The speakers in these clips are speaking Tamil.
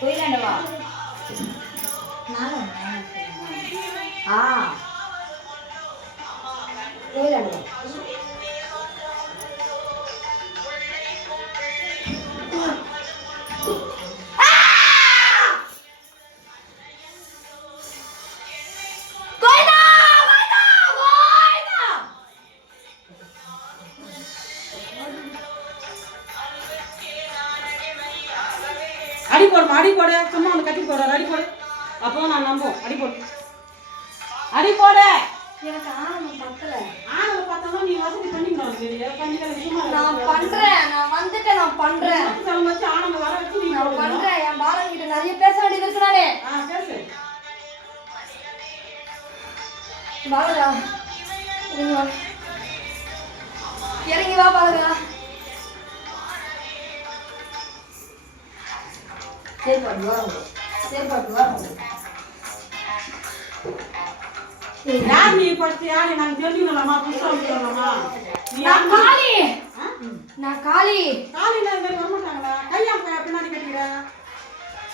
போயிடாண்டவா ஆ. பண்றேன் சொல்லும் வச்சு ஆனந்த வர வச்சு நீ நான். பண்றேன். என் பாலன் கிட்ட நிறைய பேச வேண்டியது இருக்கு நானே ஆ பேசு பாலகா இறங்கி வா. இறங்கி வா சரி பாட்டு வரும் சரி பாட்டு வரும் யார் நீ படிச்சு யாரு நாங்க தெரிஞ்சுக்கலாமா? புதுசாக சொல்லலாமா நீ நான் காளி? நான் காளி. காலையில இந்த மாதிரி வர மாட்டாங்களா? கையா பின்னாடி கட்டிக்கிற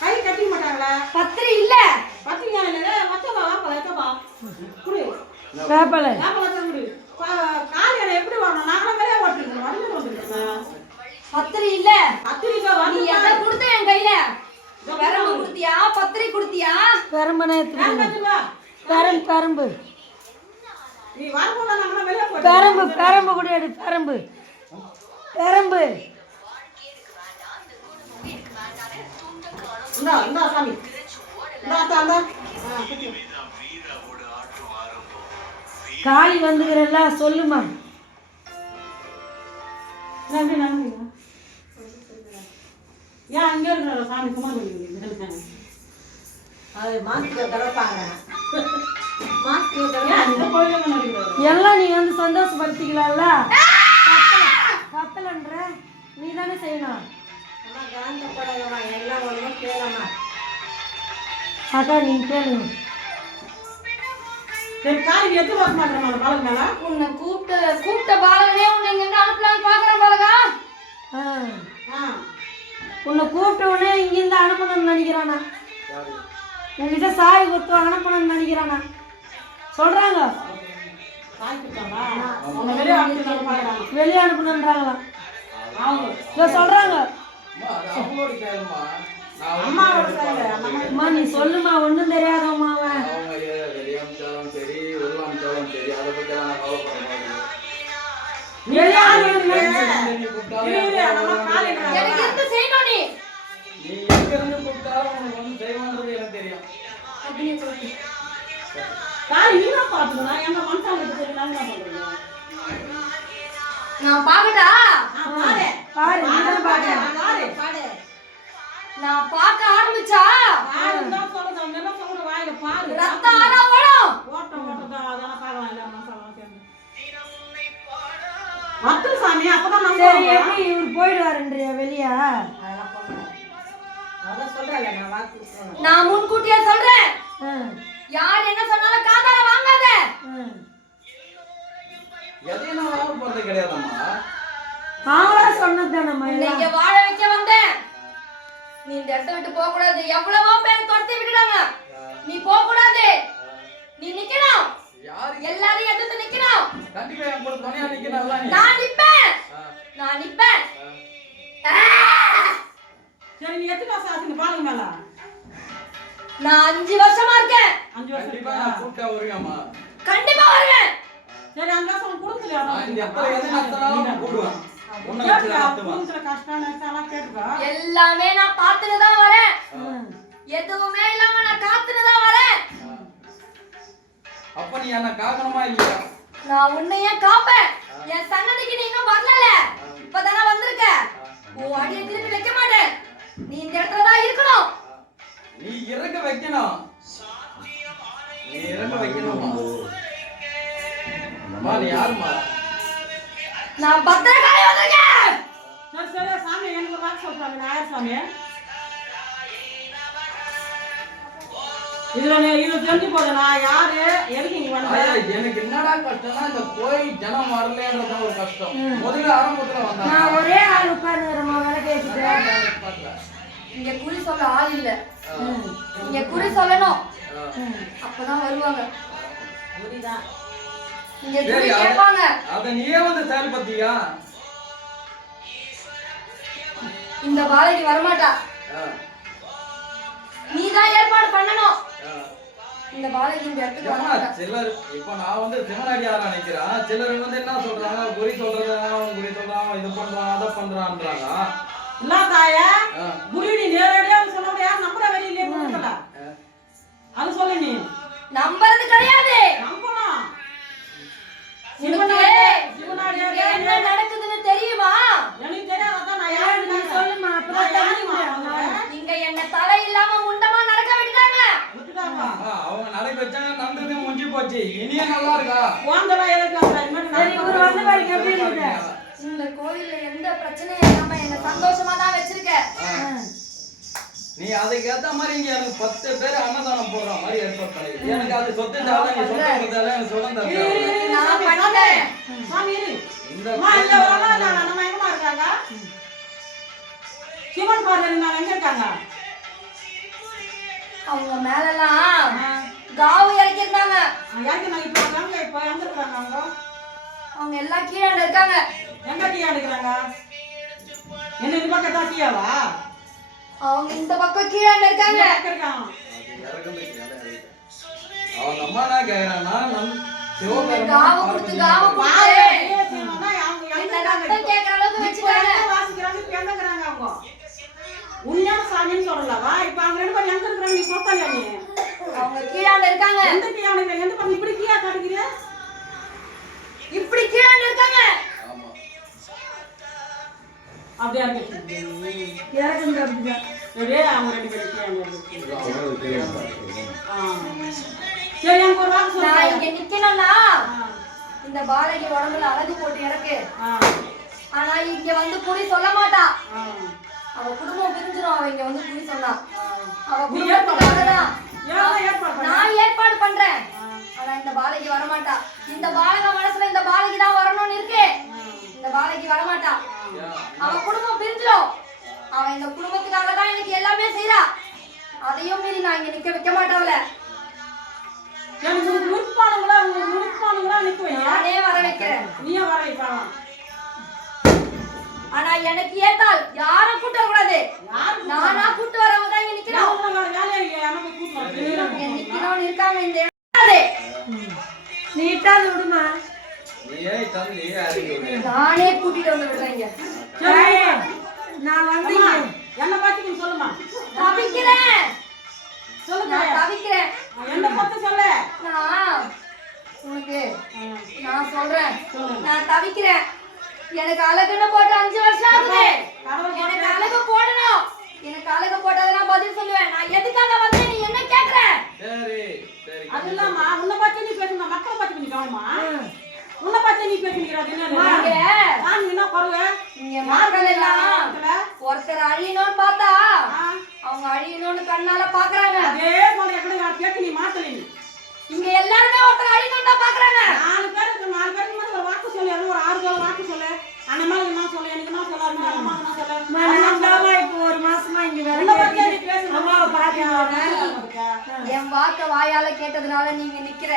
கை கட்டிக்க மாட்டாங்களா? பத்திரி இல்ல. பத்திரிக்கா இல்லை? வச்சப்பா வாப்பா வைக்கப்பா குடு. வேப்பலை. வாப்பா வச்சா குடு. காலையில எப்படி வரணும் நாங்களும் மேலே ஓட்டிருக்கோம் வடிவில் வந்துருக்கோம் பத்திரி இல்ல. கத்திரிக்காய் நீ வந்து எதை கொடுத்த என் கையில? பெரம்பு கொடுத்தியா? பத்திரி கொடுத்தியா? பெரம்பனை வா பெரம் பெரம்பு. போட்டு பெரம்பு பெரம்பு கூட எடு பெரம்பு. பெரம்பு. காளி வந்துக்கிறல்ல சொல்லுமா. நன்றி நன்றி ஏன் அங்கே இருக்கிற சாமி சும்மா எல்லாம் நீ வந்து சந்தோஷப்படுத்திக்கலாம்ல? பத்தலன்ற நீ தானே செய்யணும். அக்கா நீ கேளுங்க உன்னை கூப்பிட்ட கூப்பிட்ட பாலகனே உன்னை இங்க இருந்து அனுப்பலாம்னு பாக்குறேன் பாலகா. ஆ. ஆ. உன்னை கூப்பிட்ட உடனே இங்கிருந்து அனுப்பணும்னு நினைக்கிறானா? உங்ககிட்ட சாய் குத்து அனுப்பணும்னு நினைக்கிறானா குத்தாங்களா அவங்க வெளியே அனுப்பணுன்றாங்களாம் இல்லை சொல்றாங்க. அவங்களோட கேளுமா நான் அம்மாவோட சேலை அந்த அம்மா நீ சொல்லுமா ஒன்றும் தெரியாதம்மா அவன். நான் நீ? எங்க இருந்து கூப்பிட்டாலும் உனக்கு வந்து செய்வான்றது அப்படின்னு சொல்லி காய் நீங்க பாத்துக்கணும் எங்க நான் பண்றது? நான் பாக்கட்டா? பாரு. பாரு தான் பாரு நான் பாரு பாடு நான் பார்க்க ஆரம்பிச்சா? பாருன்னு தான் சொல்றது அவங்க என்ன சொல்ற வாயில பாரு. ரத்தம் ஆறா ஓடும் ஓட்டம் ஓட்டம் அதெல்லாம் பார்க்கலாம் இல்ல மனுஷாலாம் சேர்ந்து. மட்டும் சாமி அப்பதான் நம்ம சரி எப்படி இவர் போயிடுவாருன்றியா வெளியா? அதெல்லாம் நான் முன்கூட்டியே சொல்றேன். யார் என்ன சொன்னாலும் காதால வாங்காத. கிடையாதம்மா. அவங்களா சொன்னதானம்மா உன்னை இங்க வாழ வைக்க வந்தேன். நீ இந்த இடத்த விட்டு போக கூடாது எவ்வளவோ பேர் துரத்தி விட்டுட்டாங்க. நீ போக கூடாது நீ நிக்கணும். யாரு? எல்லாரையும் எதிர்த்து நிக்கணும். கண்டிப்பா என் கூட துணையா நிக்கணும்ல நீ. நான் நிப்பேன். நான் நிப்பேன்! சரி நீ எத்தனை வருஷம் ஆச்சு மேல? நான் அஞ்சு வருஷமா இருக்கேன். அஞ்சு வருஷம் கண்டிப்பா? நான் கூப்பிட்டா வருவேம்மா கண்டிப்பா வருவேன். சரி அஞ்சு வருஷம் நான் இந்த எது நான் கூப்பிடுவேன். எல்லாம் நான் பார்த்துட்டு தான் வரேன். எதுவுமே இல்லாம நான் காத்துட்டு தான் வரேன். அப்ப நீ என்ன காக்கணுமா இல்லையா? நான் உன்னையே காப்பேன்? என் சன்னதிக்கு நீ இன்னும் வரல இப்பதானே வந்திருக்க. உன் அடியை திருப்பி வைக்க மாட்டேன். நீ இந்த இடத்துல தான் இருக்கணும். நீ இறக்க வைக்கணும். நீ இறக்க வைக்கணுமா? அம்மா நீ யாரும்மா? நான் பத்திரகாளி வந்திருக்கேன். சரி சரி சாமி எனக்கு வாக்கு சொல்றாங்க. நான் யார் சாமி? இதுல நீ இது தெரிஞ்சு போது நான் யாரு? எதுக்கு இங்க வந்தேன் எனக்கு என்னடா கஷ்டம்னா இந்த கோயில் ஜனம் வரலன்றதுதான் ஒரு கஷ்டம். முதல்ல ஆரம்பத்துல நான் வந்தாங்க ஒரே ஆள் உட்காந்துக்கிறேம்மா விலை கேட்டுட்டு இங்க குறி சொல்ல ஆள் இல்ல. இங்க குறி சொல்லணும். அப்பதான் வருவாங்க. குறி கேட்பாங்க. அத நீயே வந்து செயல்படுத்தியா இந்த பாலகி வரமாட்டா. நீ தான் ஏற்பாடு பண்ணணும். இந்த பாலகி இந்த இடத்துக்கு வரமாட்டா. சிலர் இப்ப நான் வந்து சிவனடியாரா நினைக்கிறேன் சிலர் வந்து என்ன சொல்றாங்க? குறி சொல்றது குறி சொல்றான் இது பண்றான் அதை பண்றான்றாங்க இல்ல தாயா ஆ. குரு நீ நேரடியா சொன்ன முடியாது. நம்புற வெளியிலே அது சொல்லு நீ. நம்புறது கிடையாது. நம்பணும் என்ன நடக்குதுன்னு தெரியுமா? எனக்கு தெரியாதான் நான் யாரு சொல்லுமா? அப்பதான் தெரியுமா இங்க என்ன தலை இல்லாம முண்டமா நடக்க விட்டுட்டாங்க. அவங்க நடக்க வச்சாங்க நடந்தது முடிஞ்சு போச்சு. இனியே நல்லா இருக்கா? இந்த மாதிரி சரி இவர் நடக்க வந்த பாருங்க எப்படி இருக்குது? இந்த கோயில்ல எந்த பிரச்சனையும் இல்லாம என்ன சந்தோஷமா தான் வச்சிருக்க. நீ அதுக்கு ஏத்த மாதிரி இங்க எனக்கு பத்து பேர் அன்னதானம் போடுற மாதிரி ஏற்பாடு பண்ணி எனக்கு அது சொத்து தாதான் நீ சொத்து கொடுத்தாலே எனக்கு தேவை. இரு, நான் சாமி, பண்ணிட்டேன். சாமி, இரு. இந்த அம்மா, இல்ல, ஒரு அம்மா இருக்காங்க? சிவன் பார்வதி இருந்தாங்க, எங்க இருக்காங்க? அவங்க மேலலாம் காவு இறக்கிருந்தாங்க நான் இப்ப வந்தாங்க, இப்ப எங்க இருக்காங்க அவங்க? அவங்க எல்லாம் கீழே இருக்காங்க எங்க டீயா எடுக்கிறாங்க? என்ன இது பக்கம் தான் டீயாவா? அவங்க இந்த பக்கம் கீழே இருக்காங்க இந்த. அவங்க அம்மா என்ன கேக்குறாங்கன்னா நம் காவு கொடுத்து காவு கீழே இந்த இருக்கிறாங்க அவங்க? உண்மையான சாமின்னு சொல்லலவா? இப்ப அவங்க ரெண்டு பேரும் எங்க இருக்கிறாங்க? நீ சொல்லலையா நீ? அவங்க கீழாண்ட இருக்காங்க எந்த எடுக்கிறீங்க? எந்த பக்கம் இப்படி டீயா காட்டுகிறீங்க? இப்படி கீழாண்ட இருக்காங்க ஆமா. அப்படியா இருக்கு இறக்குங்க அப்படிதான் அப்படியே அவங்க ரெண்டு பேரும் கீழே ஆ. சரி எனக்கு ஒரு வாக்கு நான் சொல்லுங்க இங்க நிக்கணும்னா இந்த பாலகி உடம்புல அழகு போட்டு இறக்கு. ஆனா இங்க வந்து குறி சொல்ல மாட்டா. அவ குடும்பம் பிரிஞ்சிரும் அவ இங்க வந்து குறி சொன்னா. அவ குடும்பத்துக்காக தான்? நான் ஏற்பாடு பண்றேன். ஆனா இந்த பாலகி வரமாட்டா. இந்த பாலக மனசுல இந்த பாலகி தான் வரணும்னு இருக்கு. இந்த பாலகி வரமாட்டா. அவ குடும்பம் பிரிஞ்சிரும் அவ இந்த குடும்பத்துக்காக தான் எனக்கு எல்லாமே செய்றா. அதையும் மீறி நான் இங்க நிக்க வைக்க எனக்கு உங்களுக்கு வையா நானே வர வைக்கிறேன். நீயே வர வைப்பாங்க ஆனா எனக்கு ஏத்தால் யாரும் கூட்ட கூடாது? யாரு நானா கூட்டு வரவங்க தான் இங்க இங்க நிக்கணும்னு இருக்காங்க இந்த நீட்டாவது விடுமா. நானே கூட்டிட்டு வந்து ஏய், நான் வந்து என்ன பத்தி நீ சொல்லுமா? தவிக்கிறேன். சொல்லுங்க. தவிக்கிறேன். என்ன பத்தி சொல்லு? நான் உனக்கு நான் சொல்றேன். நான் தவிக்கிறேன். எனக்கு அழகுன்னு போட்டு அஞ்சு வருஷம் ஆகுது. எனக்கு அழகு போடணும். எனக்கு அழகு போட்டதெல்லாம் பதில் சொல்லுவேன். நான் எதுக்காக வந்தேன்? நீ என்ன கேக்குற? அது இல்லாம உன்ன பார்த்து நீ பேசணும் மக்களை பார்த்து கொஞ்சம் கவனமா. உன்ன பார்த்து நீ பேசிக்கிறது என்ன பருவ இங்க மார்கள் எல்லாம் ஒருத்தர் அழியணும்னு பார்த்தா அவங்க அழியணும்னு கண்ணால பாக்குறாங்க அதே போல எக்கடி நான் கேட்டு நீ மாத்தல நீ. இங்க எல்லாருமே ஒருத்தர் அழியணும் பாக்குறாங்க நாலு பேர் நாலு பேருக்கு மேல ஒரு வாக்கு சொல்லு. ஒரு ஆறு வாக்கு சொல்லு. அந்த மாதிரி என்ன சொல்லு எனக்கு என்ன சொல்லு. அந்த மாதிரி சொல்லு என் வாக்க வாயால கேட்டதுனால நீங்க நிக்கிற.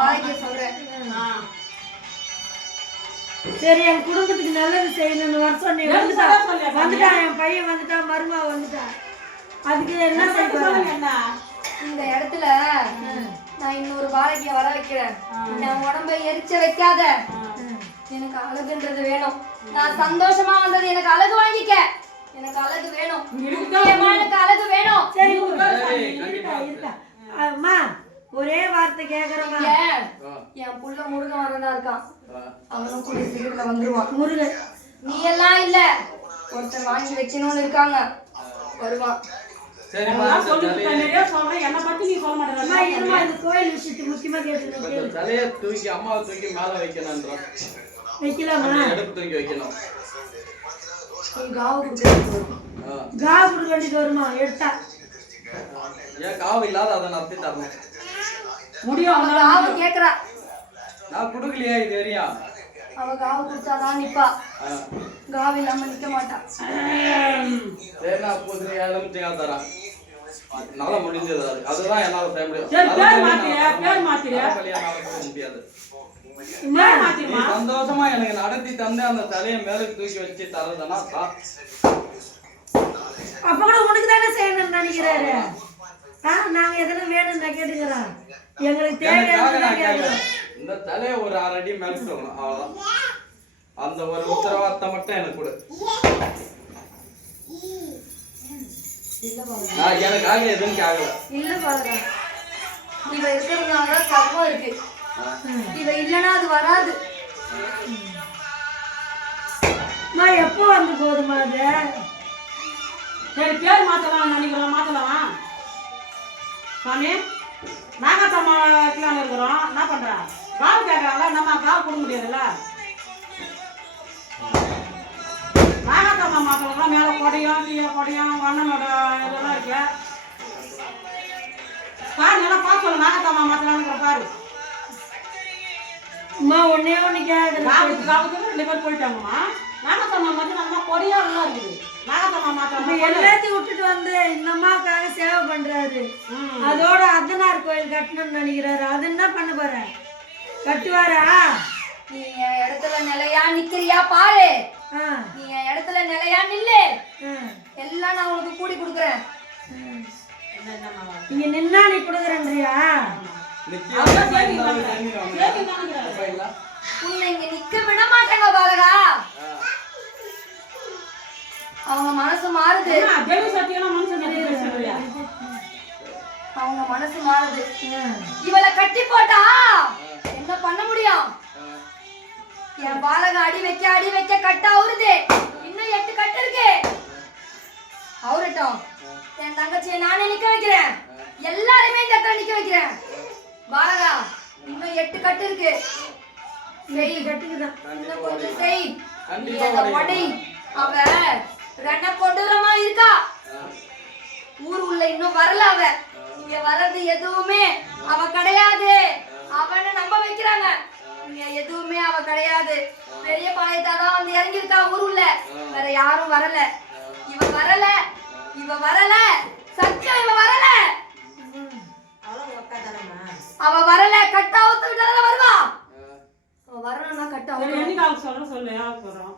வாய்க்கு சொல்றேன். சரி என் குடும்பத்துக்கு நல்லது செய்யணும்னு வர சொன்னேன் வந்துட்டான் என் பையன் வந்துட்டான் மருமா வந்துட்டான் அதுக்கு என்ன செய்ய இந்த இடத்துல நான் இன்னொரு பாலகிய வர வைக்கிறேன். என் உடம்ப எரிச்ச வைக்காத. எனக்கு அழகுன்றது வேணும். நான் சந்தோஷமா வந்தது எனக்கு அழகு வாங்கிக்க. எனக்கு அழகு வேணும். முக்கியமா எனக்கு அழகு வேணும். சரி இருக்கா? அம்மா ஒரே வார்த்தை கேக்குறவங்க என் புள்ள முருகன் வரதா இருக்கான். அவனும் கூடிய சீக்கிரத்துல வந்துருவான். முருகன். நீ எல்லாம் இல்ல. ஒருத்தர் வாங்கி வைக்கணும்னு இருக்காங்க. வருவான். தலையை- தூக்கி அம்மாவை தூக்கி மேல வைக்கணும்ன்றோம் வைக்கலாமா? தூக்கி வைக்கணும். காவு கொடுத்து ஆ. கா கொடுக்க வேண்டியது வருமா? எடுத்தா. ஏன் காவு இல்லாத அதை நடத்தி தரணும். முடியும். அவ அவனால காவு கேக்குறா. நான் கொடுக்கலையா இது வரையும் அவ காவு நிப்பா. ஆ. காவு இல்லாம நிக்க மாட்டா. சரி நான் புது எலுமிச்சையா தரேன் நல்லா முடிஞ்சது அது. அதுதான் என்னால செய்ய முடியும். சரி, பேர்? நான் என்னால முடியாது. நீ சந்தோஷமா எனக்கு நடத்தி தந்து அந்த தலையை மேலுக்கு தூக்கி வச்சு தரதுன்னா தா. அப்ப கூட உனக்கு தானே செய்யணும்னு நினைக்கிறாரு? ஆ நாங்க எதனா வேணும்னா கேட்டுக்கிறோம். எங்களுக்கு கேட்கிறேன் இந்த தலையை ஒரு அரை அடி மேல தூக்கணும். அவ்வளவுதான். அந்த ஒரு உத்தரவாதத்தை மட்டும் எனக்கு கொடு. நான் எனக்காக எதுவும் கேட்கல இல்ல பாருங்க. இவ இருக்கிறதுனால கர்மம் இருக்கு. இது இல்லனா அது வராது. நான் எப்போ வந்து போதுமா அது? சரி பேர் மாத்தலாம் நினைக்கிறோம் மாத்தலாம். சாமி நாகாத்தம்மா வைக்கலாம்னு இருக்கிறோம். என்ன பண்ற? காவு கேட்கறாங்களா நம்ம காவு கொடுக்க முடியாதுல்ல? நாகாத்தம்மா மாத்தலாம். மேல கொடையும் தீய கொடையும் அண்ணனோட இதெல்லாம் இருக்கு. பாரு நல்லா பார்த்து சொல்லு. நாகாத்தம்மா மாத்தலாம்னு பாரு. அம்மா ஒன்னே காவுக்கு ரெண்டு பேர் போயிட்டாங்கம்மா. நாகாத்தம்மா மட்டும் நல்லா கொடையா நல்லா இருக்குது. நாகாத்தம்மா இப்ப மாத்தலாம் எல்லாத்தையும் விட்டுட்டு வந்து இந்த அம்மாவுக்காக சேவை பண்றாரு. ம். அதோட அர்த்தனார் கோயில் கட்டணும்னு நினைக்கிறாரு. அது என்ன பண்ண போற? கட்டுவாரா? நீ இடத்துல நிலையா நிக்கிறியா பாரு. நீ இடத்துல நிலையா நில்லு. எல்லாம் நான் உனக்கு கூடி கொடுக்குறேன். நீங்க நின்னா நீ கொடுக்குறேன்றியா? நிச்சயம் அதான் சரி, உன்னை இங்க நிக்க விட மாட்டாங்க பாலகா அவங்க மனசு மாறுது அவங்க மனசு மாறுது இவளை கட்டி போட்டா என்ன பண்ண முடியும் என் பாலக அடி வைக்க அடி வைக்க கட்ட அவுருது இன்னும் எட்டு கட்டு இருக்கு அவரட்டும் என் தங்கச்சியை நானே நிக்க வைக்கிறேன். எல்லாருமே இந்த இடத்துல நிக்க வைக்கிறேன். பாலகா இன்னும் எட்டு கட்டு இருக்கு. செய். கட்டுக்குதான் இன்னும் கொஞ்சம் செய். படி. அவ ரெண்ட கொடூரமா இருக்கா. ஊர் உள்ள இன்னும் வரல அவ. இங்க வர்றது எதுவுமே அவ கிடையாது. அவனை நம்ப வைக்கிறாங்க. இங்க எதுவுமே அவ கிடையாது. பெரிய பாளையத்தாதான் வந்து இறங்கியிருக்கா ஊர் உள்ள. வேற யாரும் வரல. இவ வரல. இவ வரல. சத்தியம் கட்ட சரி, அவுக்கணும் என்னைக்கு அவங்க சொல்றேன் சொல்லு, யாருக்கு சொல்றோம்?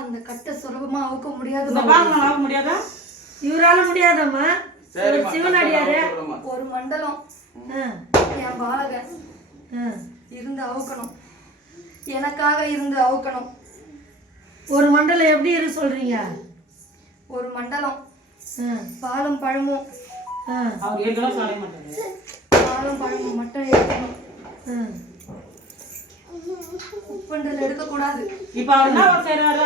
அந்த கட்ட சுலபமா அவுக்க முடியாது ஆக முடியாதா? இவரால முடியாதம்மா? சரிம்மா, சிவனடியாரு. ஒரு மண்டலம். என் பாலகன். இருந்து அவுக்கணும். எனக்காக இருந்து அவுக்கணும். ஒரு மண்டலம் எப்படி இருக்கு சொல்றீங்க? ஒரு மண்டலம். பாலும் பழமும். பாலும் பழமும் மட்டும் எடுக்கணும் இப்ப அவர் என்ன?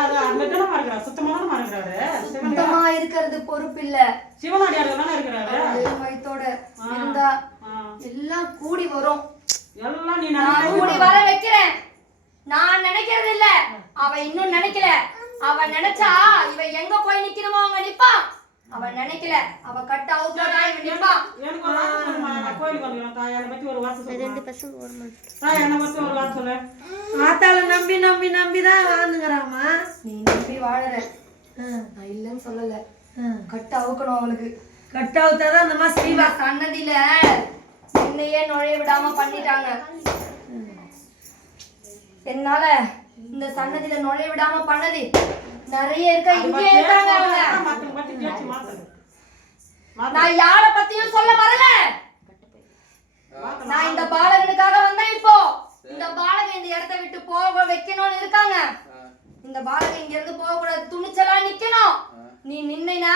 அது அந்த தானே சுத்தமா இருக்கிறது சிவனடியார் தானே இருக்கிறாரு. வெறும் வயித்தோட இருந்தா. எல்லாம் கூடி வரும். எல்லாம் நீ நான் கூடி வர வைக்கிறேன். நான் நினைக்கிறது இல்ல அவ இன்னும் நினைக்கல. அவ நினைச்சா இவ எங்க போய் நிக்கணுமோ அங்க நிப்பா. அவ நினைக்கல. அவ கட்ட அவுத்தோடா இவன் நிப்பான் எனக்கு ஒரு வார்த்தை சொல்லுமா, நான் கோயிலுக்கு வந்துக்கிறேன். தாய், என்னை பத்தி ஒரு வார்த்தை சொல்லுமா. தாய், என்னை பத்தி ஒரு வார்த்தை சொல்லு. ஆத்தால நம்பி நம்பி நம்பி தான் வாழ்ந்துங்கிறாமா நீ நம்பி வாழற நான் இல்லைன்னு சொல்லல. ஆ. கட்ட அவுக்கணும் அவளுக்கு. கட் அவுத்தாதான் அந்த மாதிரி செய்வா. சன்னதியில என்னையே நுழைய விடாம பண்ணிட்டாங்க. என்னால இந்த சன்னதியில நுழைய விடாம பண்ணது. நிறைய இருக்க? இங்கே இருக்காங்க அவங்க. மாத்து மாத்து கேட்டு மாத்து. நான் யார பத்தியும் சொல்ல வரல. நான் இந்த பாலகனுக்காக வந்தேன் இப்போ. இந்த பாலகன் இந்த இடத்தை விட்டு போக வைக்கணும்னு இருக்காங்க. இந்த பாலகன் இங்க இருந்து போக கூடாது துணிச்சலா நிக்கணும். நீ நின்னைனா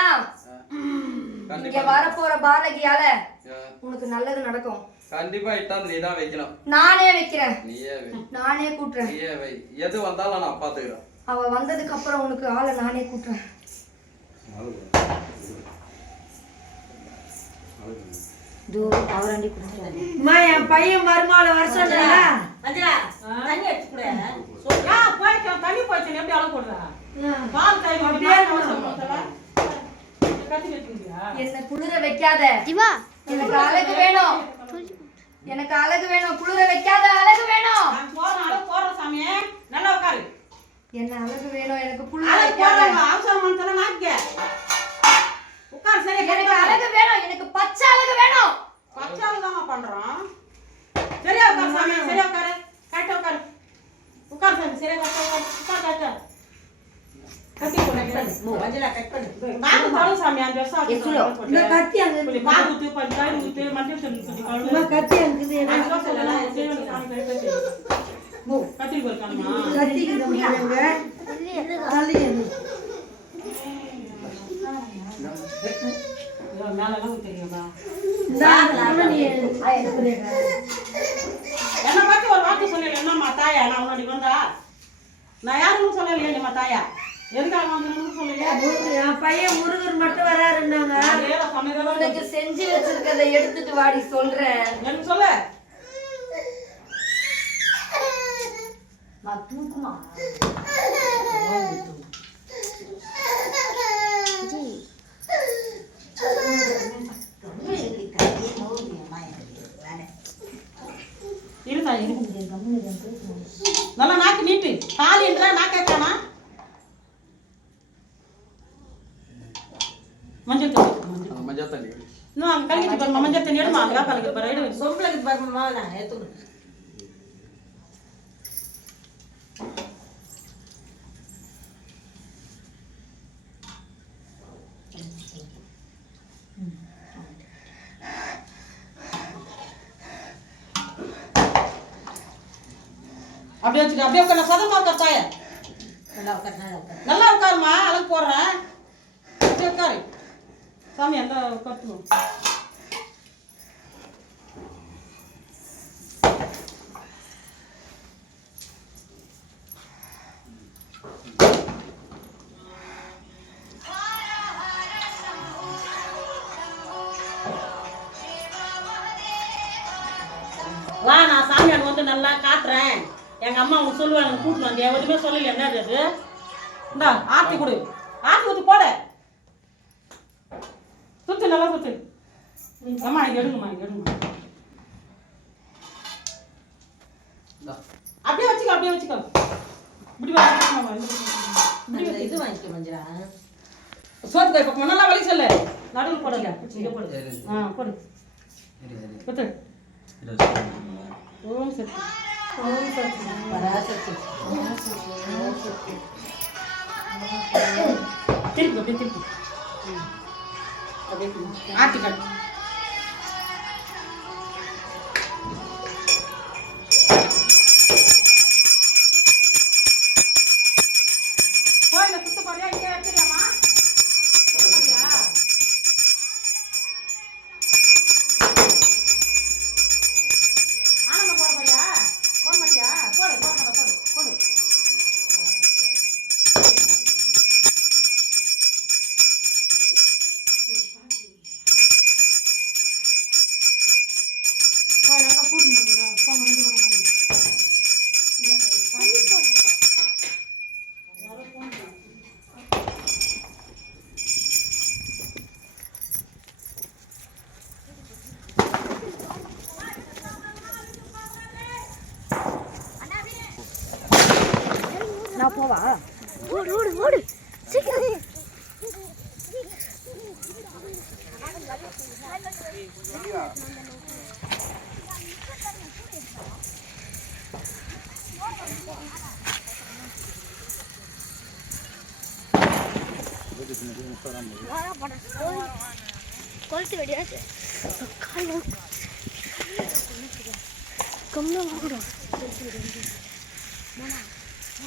இங்க வரப்போற பாலகியால. உனக்கு நல்லது நடக்கும். கண்டிப்பா இட்டாந்து நீ தான் வைக்கணும். நானே வைக்கிறேன். நீயே வை. நானே கூட்டுறேன். நீயே வை. எது வந்தாலும் நான் பாத்துக்கிறேன் அவ வந்ததுக்கு அப்புறம் உனக்கு ஆளை நானே கூட்டுறேன். அம்மா என் பையன் மருமாளை வர சொன்னா மஞ்சளா தண்ணி எடுத்து கூட. தண்ணி போயிட்டு எப்படி அளவு போடுறா? பால் கை என்ன குளிர வைக்காத. எனக்கு அழகு வேணும். எனக்கு அழகு வேணும். குளிர வைக்காத அழகு வேணும் நான் போறேன் அளவு போடுறேன் சாமி நல்லா உட்காரு என்ன அழகு வேணும் எனக்கு குளிர அளவு வைக்காத போடுறாங்க அவசரம் மனசுல நாக்க உட்காரு சரி எனக்கு கிடைக்கும் அழகு வேணும் எனக்கு பச்சை அழகு வேணும் பச்சால தான் பண்றோம் சரியா உட்காரு சாமி சரியா உட்காரு கரெக்டா உட்காரு உட்காரு சாமி சரியா கரெக்டா உட்காரு உட்காரு கரெக்டா கட்டி போடு மஞ்சளா கட் பண்ணு பாகு தரும் சாமி அந்த வருஷம் இந்த கத்தி அங்க கொஞ்சம் இருக்குது. பாகு ஊத்து கொஞ்சம் தயிர் ஊத்து மஞ்சள் தண்ணி கொஞ்சம் கழுவு அம்மா கத்தி அங்க இருக்குது. அஞ்சு வருஷம் எல்லாம் செய்வன சாமி கரெக்டா செய்யும் கத்திரி போயிருக்கானுமா கத்திக்குது அம்மா அங்க. தள்ளி எடு. மேல எல்லாம் ஊத்துறீங்களா இந்தா, அம்மா நீ எடுத்துடுங்க. என்ன பத்தி ஒரு வார்த்தை சொல்லல என்னம்மா தாயா நான் உன்னோட வந்தா நான் யாருன்னு சொல்லலையே நம்ம தாயா? எதுக்காக வந்தேன்னு சொல்லலையா? முருகன், என் பையன் முருகர் மட்டும் வராருன்னாங்க. உனக்கு செஞ்சு வச்சிருக்கதை எடுத்துட்டு வாடி சொல்றேன். எனக்கு சொல்லு. நான் தூக்குமா? இருதா இருக்கு நல்லா நாக்கு நீட்டு காலி என்றா நாக்க காணா மஞ்சள் தண்ணி மஞ்சள் அந்த மஞ்சள் தண்ணி குடி. இன்னும் அங்க கலக்கிட்டு பாருமா மஞ்சள் தண்ணி எடுமா அங்க கலக்கிட்டு பாரு எடு சொம்பளுக்கு பரமா நான் எடுத்துக்கணும் அப்படியே வச்சுக்க அப்படியே உட்கார. சதமா உட்கார் சாய நல்லா உட்காரு நல்லா உட்காரு. நல்லா உட்காருமா அழகு போடுறேன். அப்படியே உட்காரு. சாமி அந்த உட்காருவோம் நல்லா சுத்து அம்மா எடுங்கம்மா எடுங்கம்மா. அப்படியே வச்சுக்கோ அப்படியே வச்சுக்கோ. இப்படி வா, இப்படி வா, இப்படி வா. மஞ்சளா, இது வாங்கிக்க மஞ்சளா? சோத்து கை பக்கம் நல்லா வலி சொல்லு. நடுவில் போடல. இங்க போடு. ஆ போடு. குத்து ஓம் சக்தி. பராசக்தி. திருப்பி அப்படியே திருப்பி. ம். அப்படியே திருப்பி. आर्टिकल கொளுத்து வெடியாது கம்மா வாங்கிடும்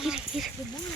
இரு இரு போனா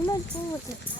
இரு முன்னாடி போகுது ஆமாடா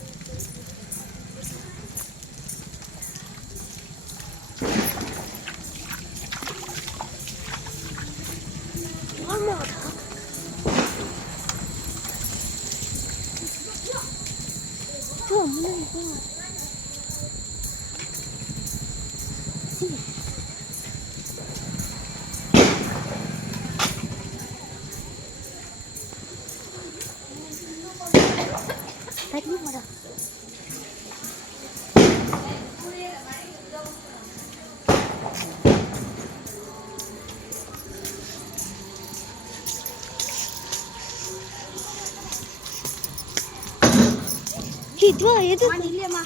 இதுவா எது இல்லையம்மா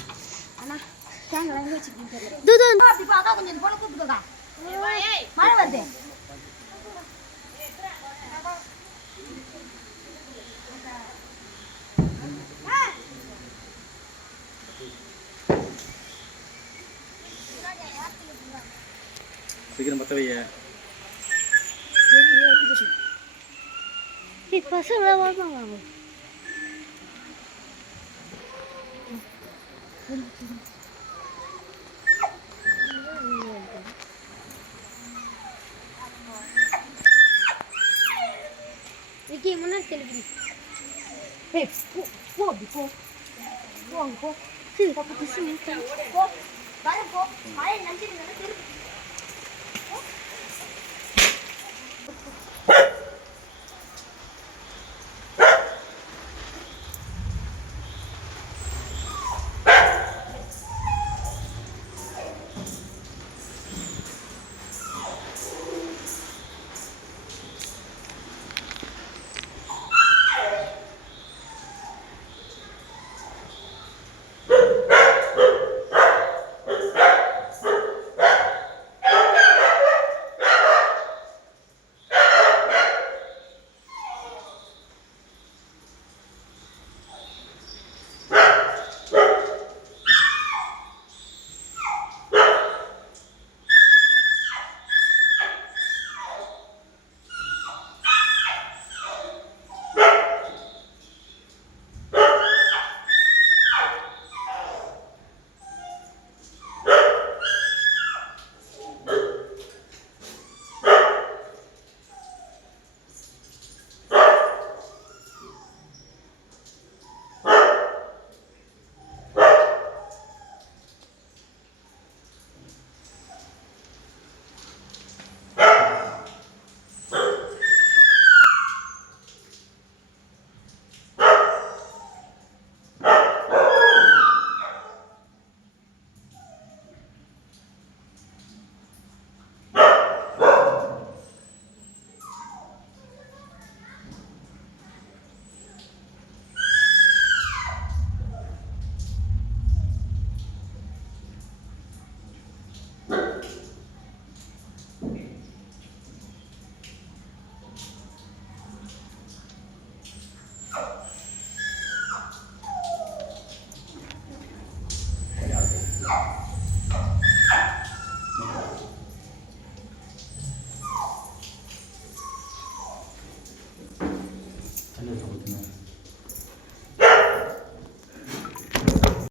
அண்ணா தேங்காய் எங்க வச்சிருக்கீங்க தெரியல இது அப்படி பார்த்தா கொஞ்சம் இது போல கூப்பிட்டுக்கா மழை வருது சீக்கிரம் பத்த வைய பசங்க வருவாங்க விக்கி முன்னாடி தெளிவி ஏய், போ போ அப்படி போ போ அங்க போ போ போ போ வர போ மழை நம்பிட்டு திருப்பி